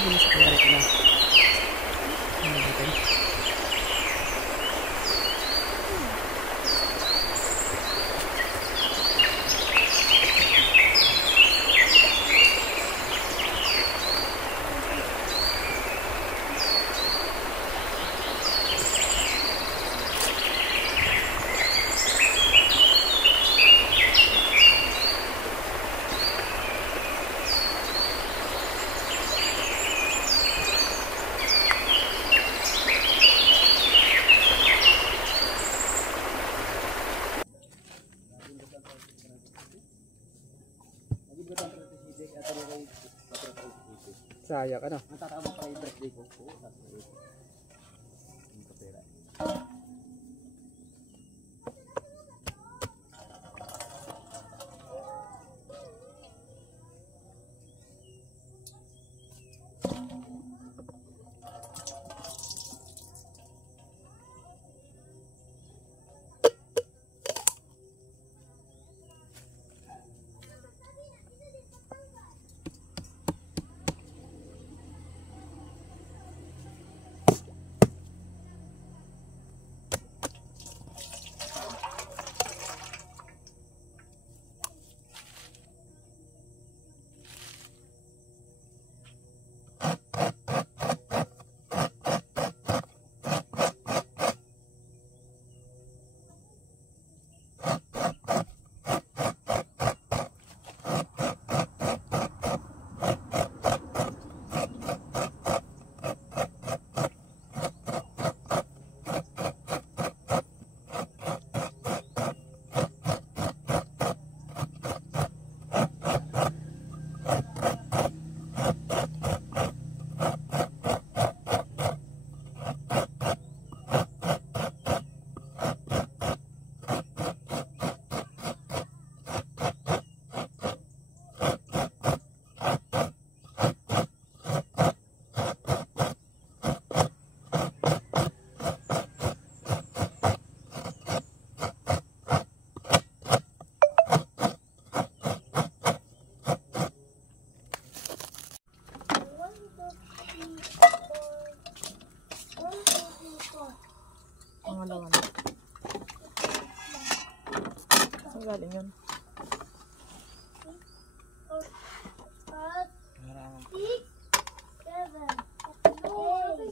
ko na sa kaya ito na. Ano natin? Sayang ano? Matatawag pa yung birthday ko. Yung kapera. Pangalawa na. Saan galing yun?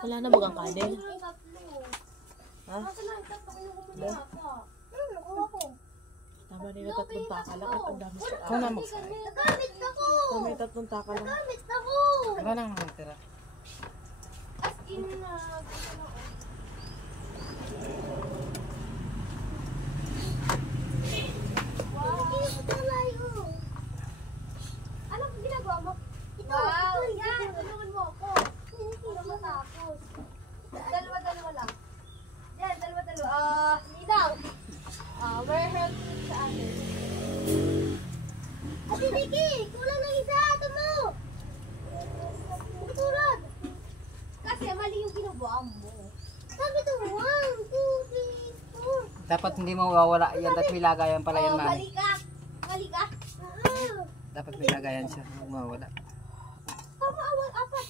Wala na bagang kanin? Ha? Tama nila 3 taka lang at ang dami sa Ikaw na magsabi. may 3 taka lang. Ikaw na magtira. Ano ang ginagawa mo? Ito, wow, yan! Tulungan mo ako. Hindi matapos. Dalawa lang. Yan, dalawa. Linaw. We're helping sa atin. Ate Vicky, kulang ng isa. Ito mo. Tulad. Kasi mali yung ginagawa mo. Sabi ito, 1, 2, 3, 4. Dapat hindi mo mawawala yan. Dapat may lagayan pala yan, mami. Mali ka. Dapat may lagayan siya. Huwag mawawala. Apat.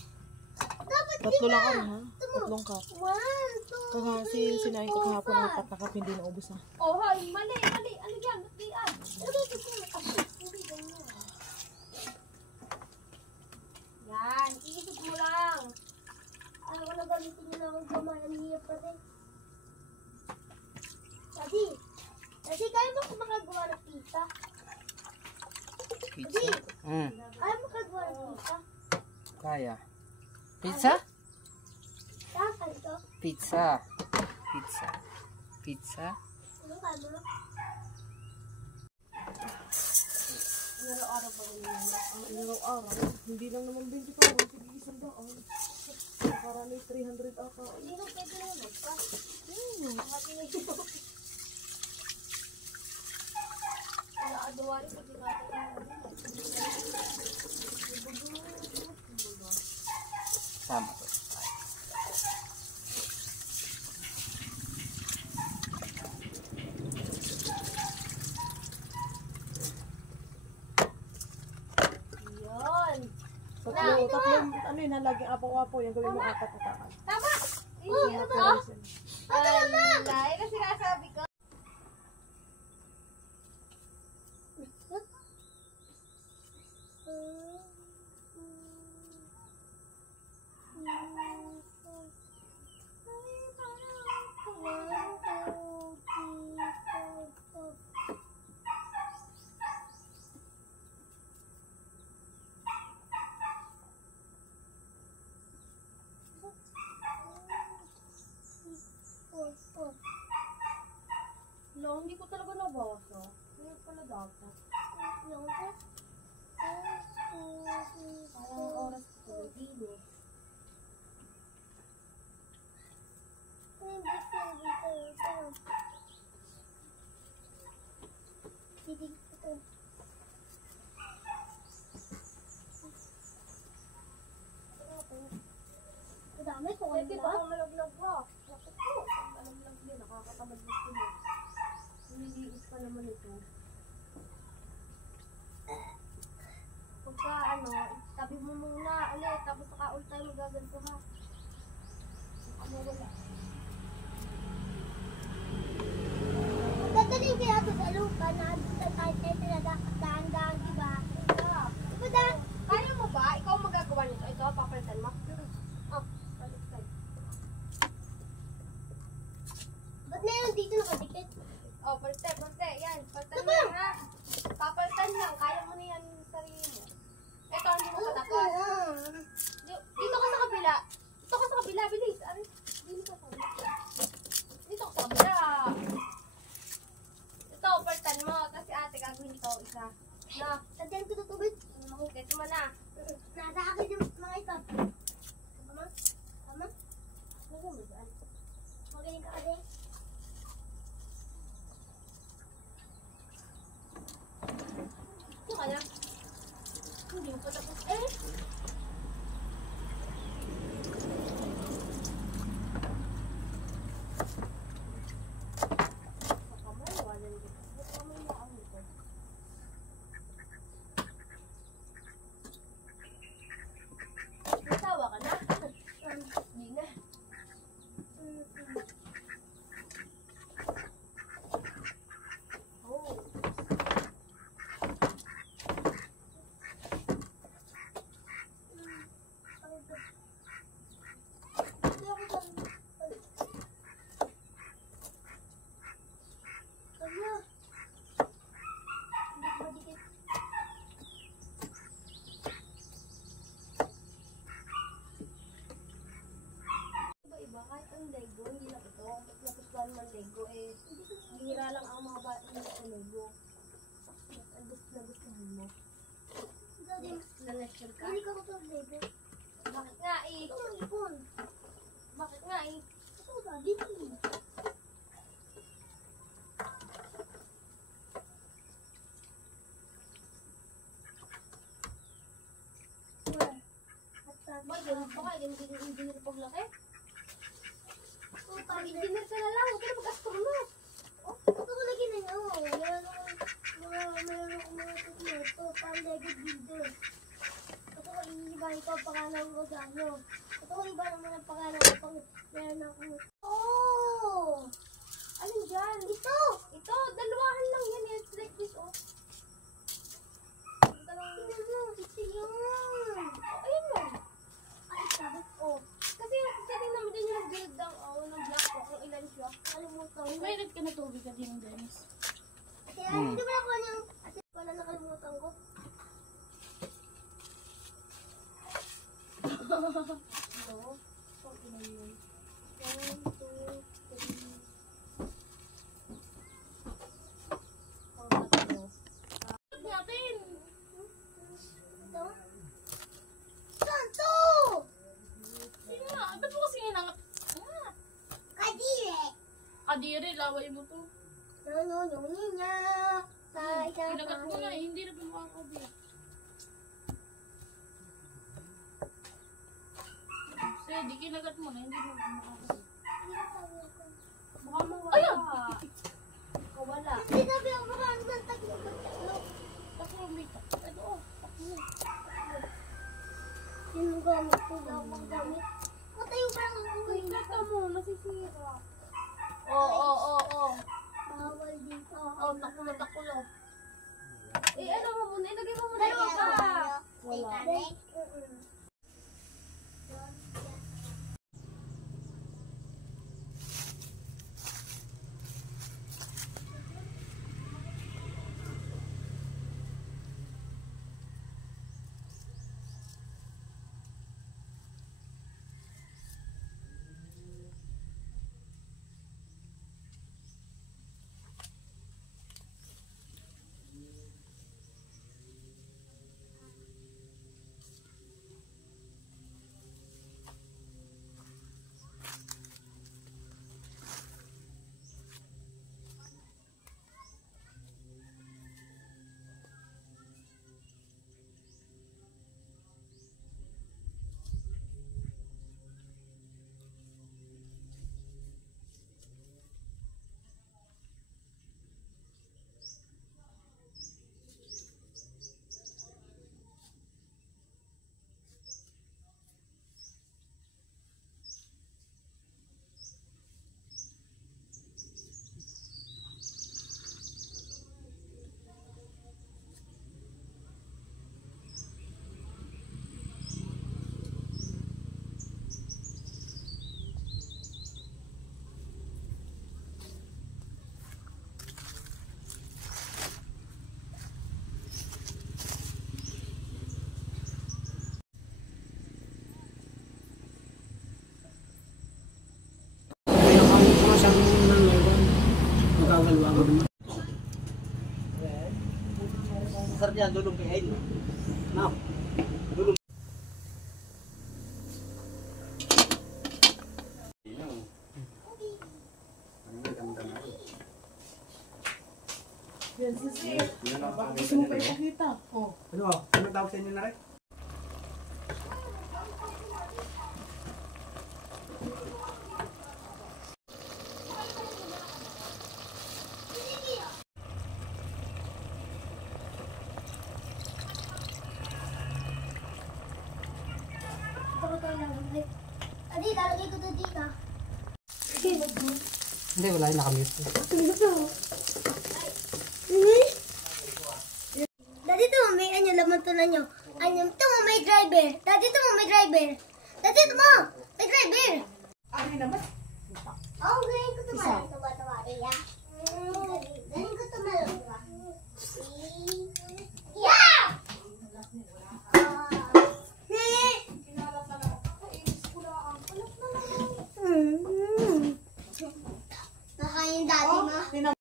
Dapat 3 lang kami ha? 3 cup. 1, 2, Kasi sinayin ko kahapon 4 na cup, hindi na ubos na. Oh, hay, mali. Ano yan? Matlian. Hindi ganyan. Yan, iisip mo lang. Ayaw ko na gamitin nyo na akong kamay. Ang hirap pa rin. Daddy, kaya mo kung makagawa ng pizza? Pizza? Kaya mo makagawa ng pizza? Kaya. Pizza? Kakal ito? Pizza. Ano kaya mo? Araw-araw ba rin yun? Araw-araw. Hindi lang naman 20 pa. Sige, 100. Para may 300 ata. Hindi nung pwede na yun. Hati na yun. Wala adawa rin pag natin. Sama to. Yun. ano yun, laging apaw-apaw, yung gawin mo apat na taas. Tama! Easy, ano? Wala, yun ang sinasabi ko. No, hindi ko talaga nabasa. Hindi ko pala dapat. Parang oras ko dito. Dami ko Pwede ba ang malaglag ka? Bakit po? Ang malaglag din, nakakatamad mo sila. Nililiit pa naman ito. Pagka tabi mo muna ulit, tapos saka ulit tayo magaganto ha. Baka mawala. Dadalhin kaya ito sa lupa na daan-daan, di ba? Diba daan? Kaya mo ba? Ikaw magagawa nito. Ito, papalitan mo. Oh, baliktad. Ba't na yun dito nakadikit? Oh, palte. Yan, palitan Diba? lang ha. Papalitan lang. Kaya mo na yan yung sarili mo. Ito, hindi mo katapos. Dito ka sa kabila. Dito ka sa kabila, bilis. Aray, dito ka sa kabila. Dito ka sa kabila. Ito, palitan mo. Tapos si ate gagawin ito, isa. Na, Tadyan ko na tubig. mahukit mo na. Nasa akin yung mga ito. Tama? Tama? Lagyan mo dyan. Magaling ka kasi. Ito ka na. Hindi mo pa tapos eh. Sa kamay, walang dito. Sa kamay na ang ito. Natawa ka na? Hindi na. Oh. Kaya. Hindi ko madikit. Iba-iba, kahit ang Lego, hindi lang ito. Mas napustuhan man Lego, eh, bihira lang ang mga bata na sa Lego. Mas ang nagustuhan mo. Daddy, Na-lecture ka? hindi ka ko Lego. Bakit nga eh? Ito ang ipon. Bakit nga eh? Ito, daddy. Ba, ganun pa ka, engineer paglaki? Oh, Engineer ka na lang, huwag ka na mag-astronaut. ito ko lagi na nyo. Meron akong mga ito. Parang Lego builder. Ito ko iibahin ko ang pangalan ko sa ano. Ito ko iba naman ang pangalan ko pang meron akong... Oh! Alin dyan? Ito! Ito, dalawahan lang yan. It's like this, oh. Dalawang... Tingnan mo, ito yun. Oh, ayun lang. Ay, sabi Oh. Kasi setting naman din yung build ng black ko kung ilan siya. Nakalimutan ko. Mainit ka na tubig ka din, Dennis. Kaya hindi ba ako niyang... Ate, wala nakalimutan ko. No. Oh, ilan yun? 1, 2, 3. Oh, tatlo. Natin! Ito? Santo! Sige na, ba't mo kasi hinangat? Ah, Kadire! kadiri, laway mo to. No, niya. Hinagat mo na, hindi na makakabit. Sige, di kinagat mo na, hindi mo makakabit. Baka mawala. Ayun! Kawala. Sinabi ako marami ng tatlo. Taklo, may ito, oh, taklo. Yung gamit ko, wala akong gamit. Matayo pa lang ako. Ito mo, masisira. Bawal dito. Takulo. Ano mo muna, ilagay mo muna yung iba. Wala. Sarap yan, dulong kay Ail. Now, dulong. Yan, sisi. Baka gusto mo pa ipakita. Oh. Ano? Ano tawag sa inyo na rin? Ito ko lang. Adi, lalagay ko to dito. Hindi, wala yung nakamute. Dati to, may laman to na nyo. Ito mo may driver. Dati to mo may driver.